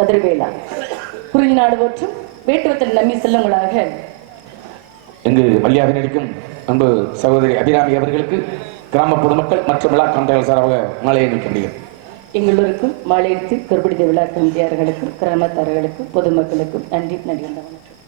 கதிர்வேலா. குறிஞ்சி நாடு போற்றும் வேட்டுவத்தில் நம்பி செல்லுங்களாக. இங்கு வழியாக நடிக்கும் அன்பு சகோதரி அபிராமி அவர்களுக்கு கிராம பொதுமக்கள் மற்றும் விழா கமிட்டிகள் சார்பாக மாலையை நிற்கின்றனர் எங்களுக்கும் மாலையத்து கருப்பிடித்த விழா கமிட்டியார்களுக்கும் கிராமத்தார்களுக்கும் பொதுமக்களுக்கும் நன்றி நன்றி. வணக்கம்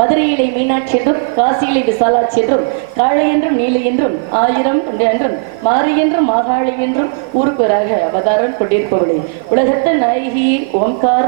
மதுரையிலே மீனாட்சி என்றும் காசியிலே விசாலாட்சி என்றும் காளை என்றும் நீலை என்றும் ஆயிரம் என்றும் மாறி என்றும் மாகாளி என்றும் ஊருப்பேராக அவதாரம் கொண்டிருப்பவளே உலகத்த நாயகி ஓம்கார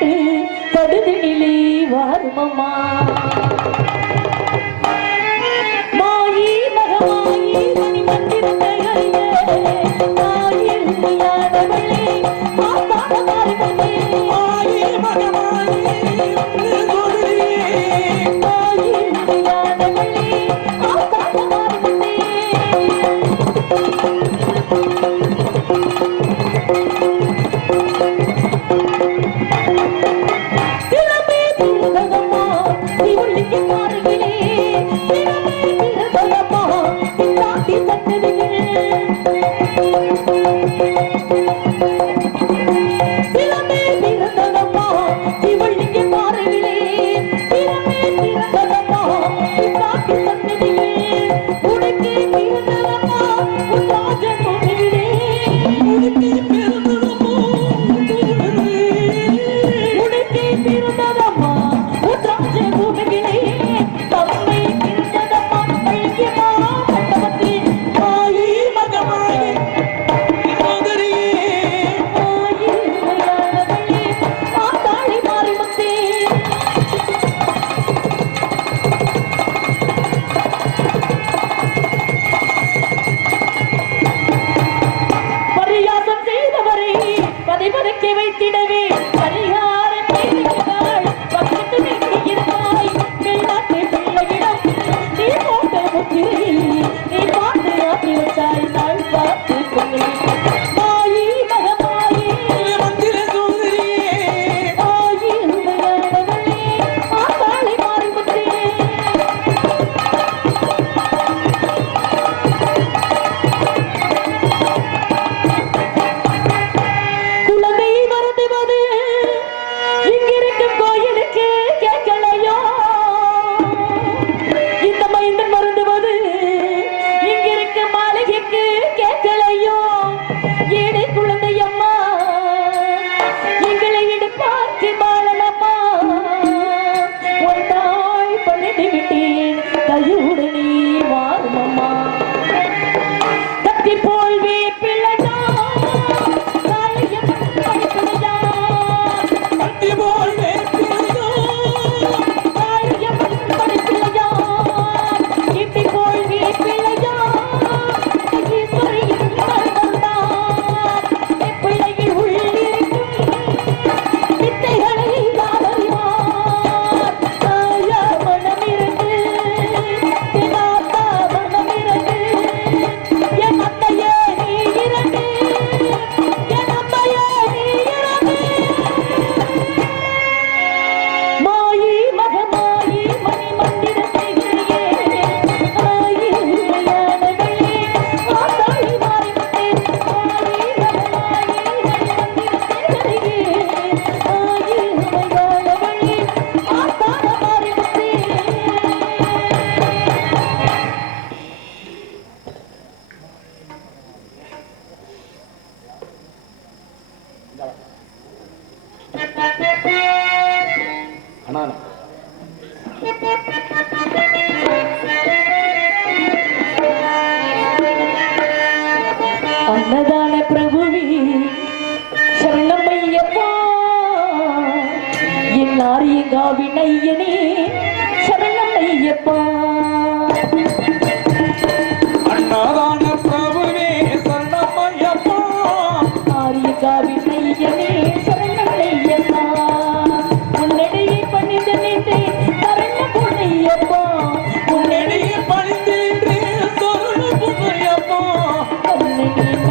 சமயபுரத்தை விட்டு படுதினிலே வாருமம்மா. பார்த்து Thank you.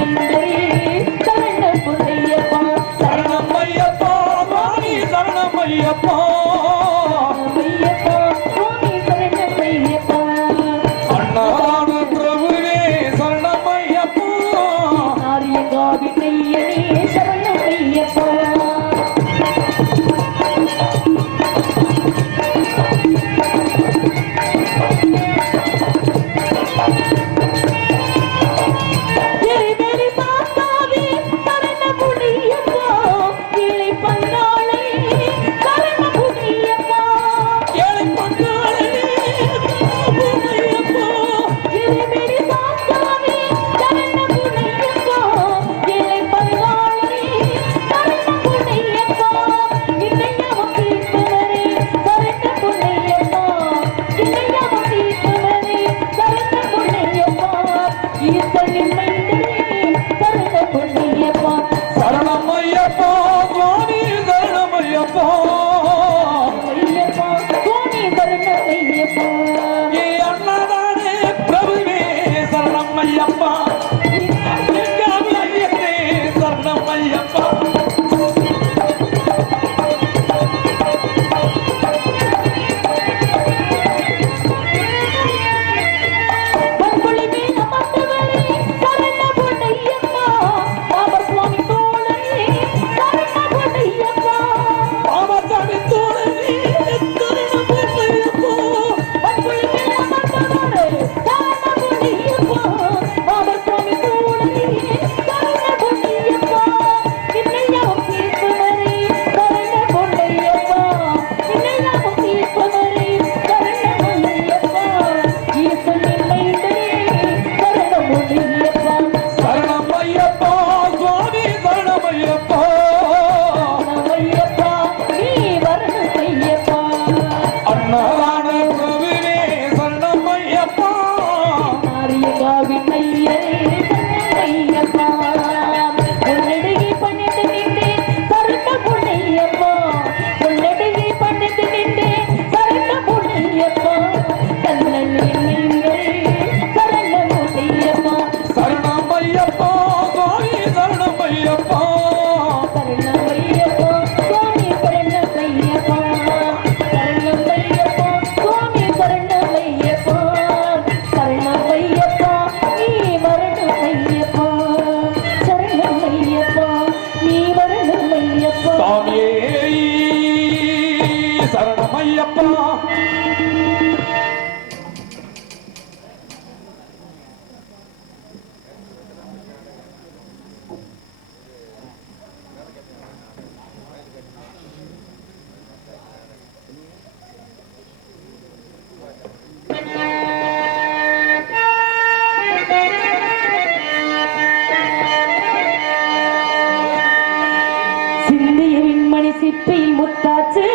சிப்பியில் முத்தாச்சு.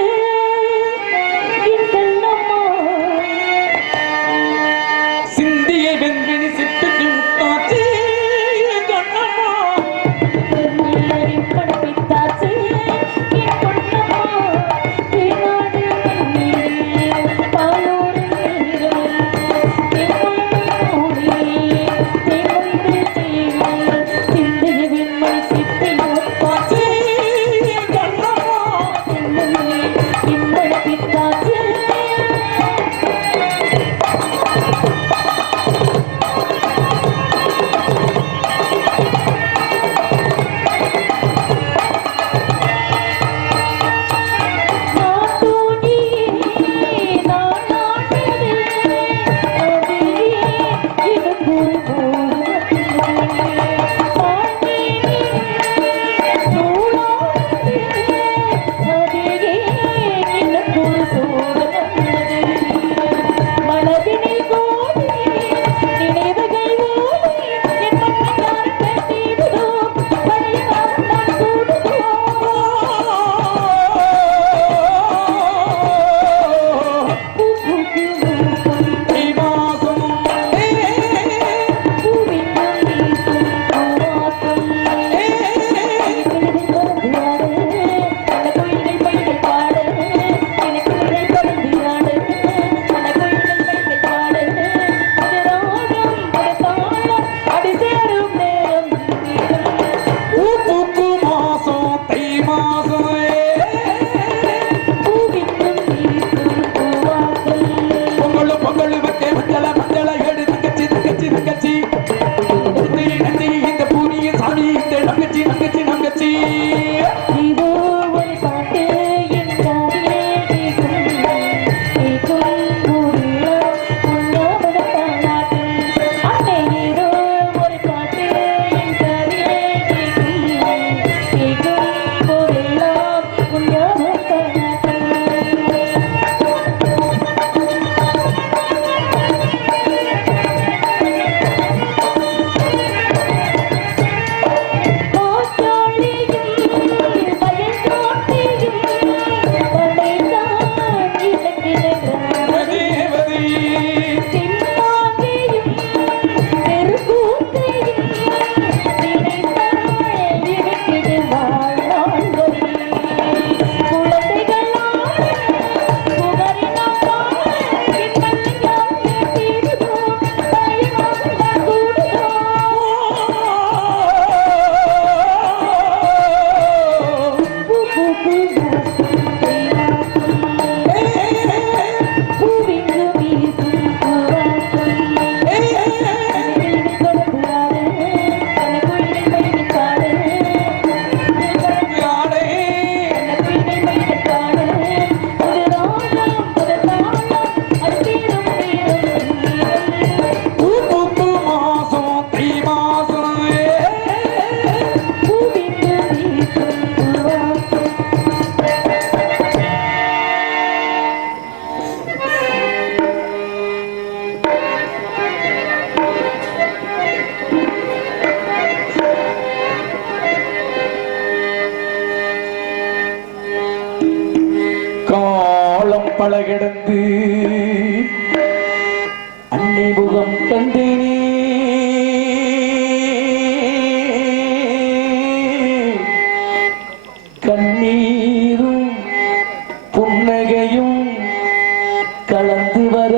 கலந்து வர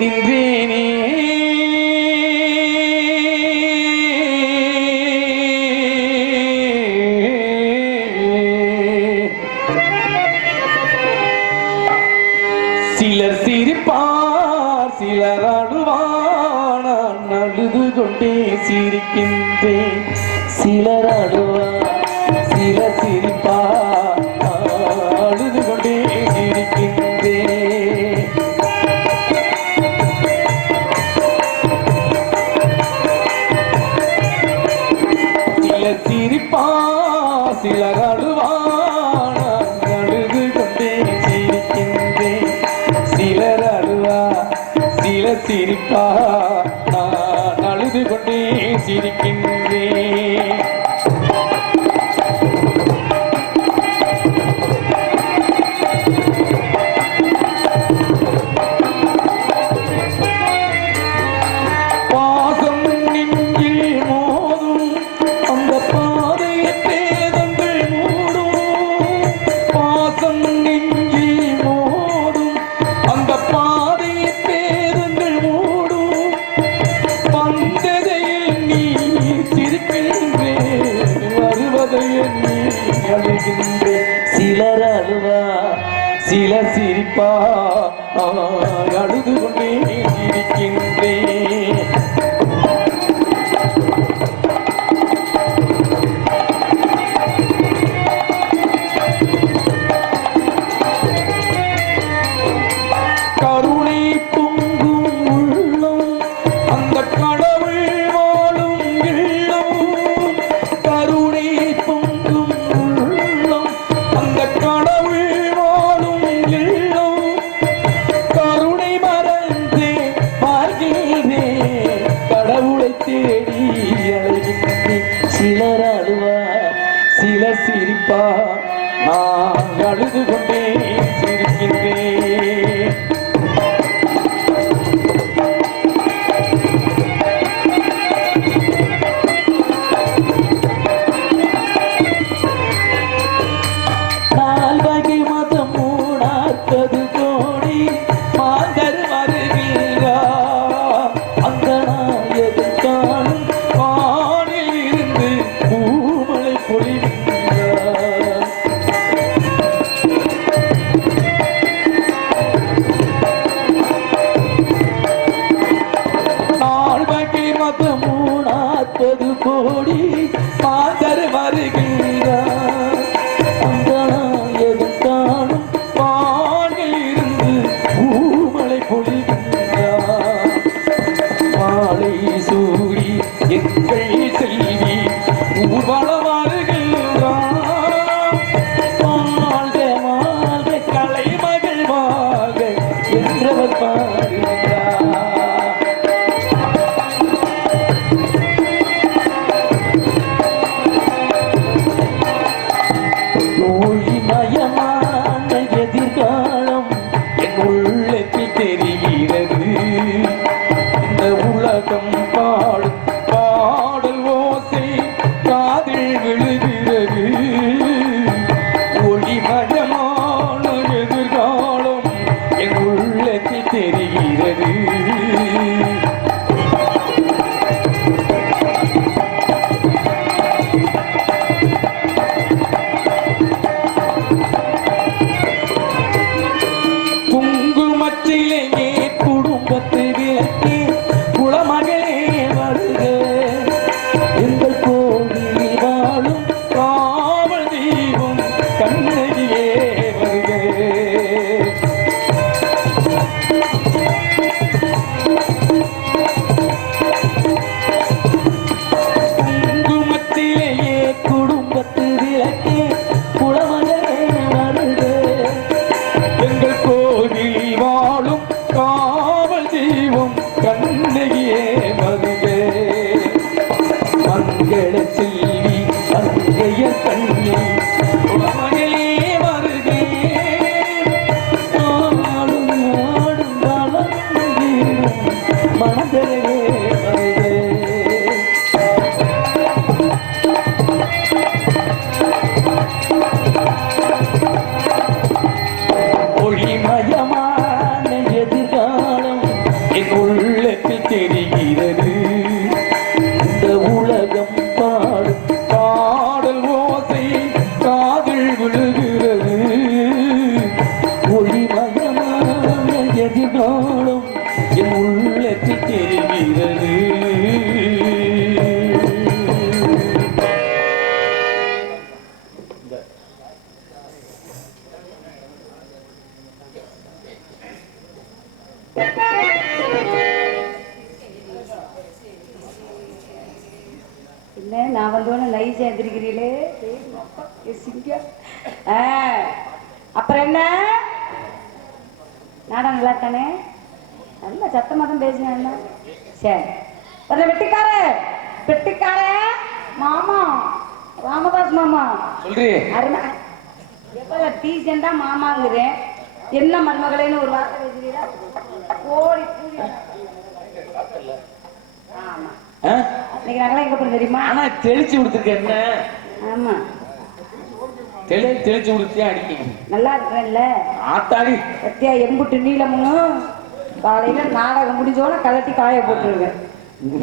நின்றேனே நல்ல சத்தமாக தான் பேசினா சரி. ஒரு வெட்டிக்கார வெட்டிக்கார மாமா ராமதாஸ் மாமா. சொல்றீங்க டீசெண்டா மாமாங்கிறேன்? என்ன மருமகளேன்னு ஒரு வார்த்தை பேசுறீங்களா? கோடி ஆமா. இன்னைக்கு நாங்களாம் எங்க போறோம் தெரியுமா? ஆனா தெளிச்சு கொடுத்துருக்க என்ன? தெளி தெளிச்சு கொடுத்தே நல்லா இருக்கிறேன்ல. ஆத்தாடி. சத்தியா எம்புட்டு நீளமும். காலையில நாடகம் முடிஞ்சோன்னு கலட்டி காய போட்டுருவேன்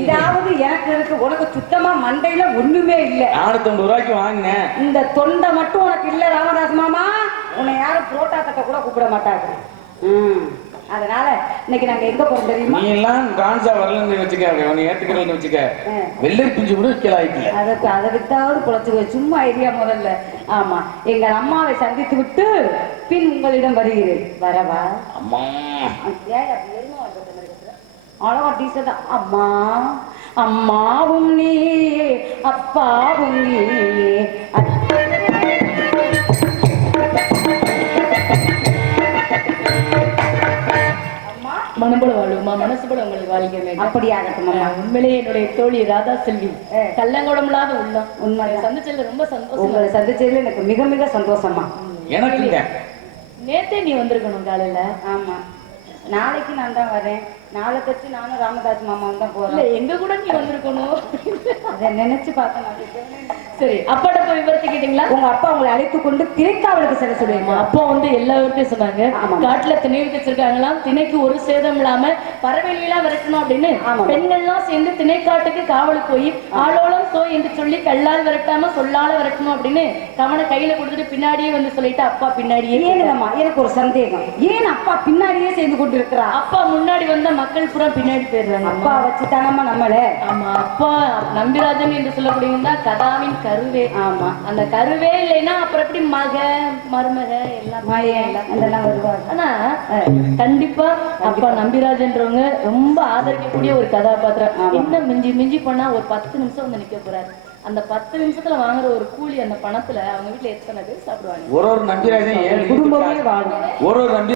இதாவது எனக்கு இருக்கு. உனக்கு சுத்தமா மண்டையில ஒண்ணுமே இல்ல. நானூத்தி ஐம்பது ரூபாய்க்கு வாங்கினேன். இந்த தொண்டை மட்டும் உனக்கு இல்ல ராமதாஸ் மாமா. உன்னை யாரும் புரோட்டா தட்ட கூட கூப்பிட மாட்டாங்க. அதனால இன்னைக்கு நாங்க எங்க போறோம் தெரியுமா? நீ எல்லாம் டான்ஸா வரலன்னு வச்சுக்க உன்னை ஏத்துக்கிறேன்னு வச்சுக்க. ஆ. வெள்ளரி பிஞ்சு கூட வைக்கலாய்க்கல அதற்கு அதை வித்தாவது குழச்சுக்க சும்மா ஐடியா முதல்ல. ஆமா எங்கள் அம்மாவை சந்தித்து விட்டு பின் உங்களிடம் வருகிறேன். வரவா அம்மா? அழகா டீசர்ட் அம்மா அம்மாவும் நீயே அப்பாவும் நீயே. மனசு போல உங்களை வாழ்க வேண்டும். அப்படியாகட்டும் அம்மா உண்மையிலேயே என்னுடைய தோழி ராதா செல்வி. கள்ளங்குடமில்லாத உள்ளம். உங்களை சந்திச்சதுல ரொம்ப சந்தோஷம் உங்களை சந்திச்சதுல எனக்கு மிக மிக சந்தோஷமா நேத்தே நீ வந்திருக்கணும் காலையில. ஆமா. நாளைக்கு நான் தான் வரேன். நாளை கழிச்சு நானும் ராமதாஸ் மாமாவும் தான் இல்ல போறேன் எங்க கூட நீ வந்திருக்கணும். அதை நினைச்சு பார்த்தேன். சரி அப்பாட்ட போய் விவரத்தை கேட்டீங்களா? உங்க அப்பா உங்களை அழைத்து கொண்டு திரைக்காவலுக்கு செல்ல சொல்லுவீங்க அப்பா வந்து எல்லாருக்கும் சொன்னாங்க. ஆமா. காட்டுல திணை வச்சிருக்காங்களாம் திணைக்கு ஒரு சேதம் இல்லாம பறவைகளெல்லாம் விரட்டணும் அப்படின்னு ஆமா. பெண்கள்லாம் சேர்ந்து திணைக்காட்டுக்கு காவலுக்கு போய் ஆளோളം சோ என்று சொல்லி கல்லால் விரட்டாம சொல்லால விரட்டணும் அப்படின்னு கவனை கையில கொடுத்துட்டு பின்னாடியே வந்து சொல்லிட்டு அப்பா பின்னாடியே ஏனுங்கம்மா எனக்கு ஒரு சந்தேகம். ஏன் அப்பா பின்னாடியே சேர்ந்து கொண்டு இருக்கிறா அப்பா முன்னாடி வந்தா மக்கள் பூரா பின்னாடி போயிடுறாங்க. அப்பா வச்சு தானம்மா நம்மள? ஆமா அப்பா நம்பிராஜன் என்று சொல்லக்கூடியவங்க கதாவின் கருவே. ஆமா. அந்த கருவே இல்லைன்னா அப்புறம் எப்படி மக மருமக எல்லாம் அதெல்லாம் வருவாங்க ஆனா கண்டிப்பா அப்பா நம்பிராஜன்றவங்க ரொம்ப ஆதரிக்கக்கூடிய ஒரு கதாபாத்திரம். இன்னும் மிஞ்சி மிஞ்சி பண்ணா ஒரு பத்து நிமிஷம் வந்து நிக்க போறாரு. அந்த பத்து நிமிஷத்துல வாங்குற ஒரு கூலி அந்த பணத்துல அவங்க வீட்டுல எத்தனை பேர் சாப்பிடுவாங்க? ஒரு ஒரு நம்பிராஜன் ஏழு குடும்பமே வாழும். ஒரு ஒரு நம்பி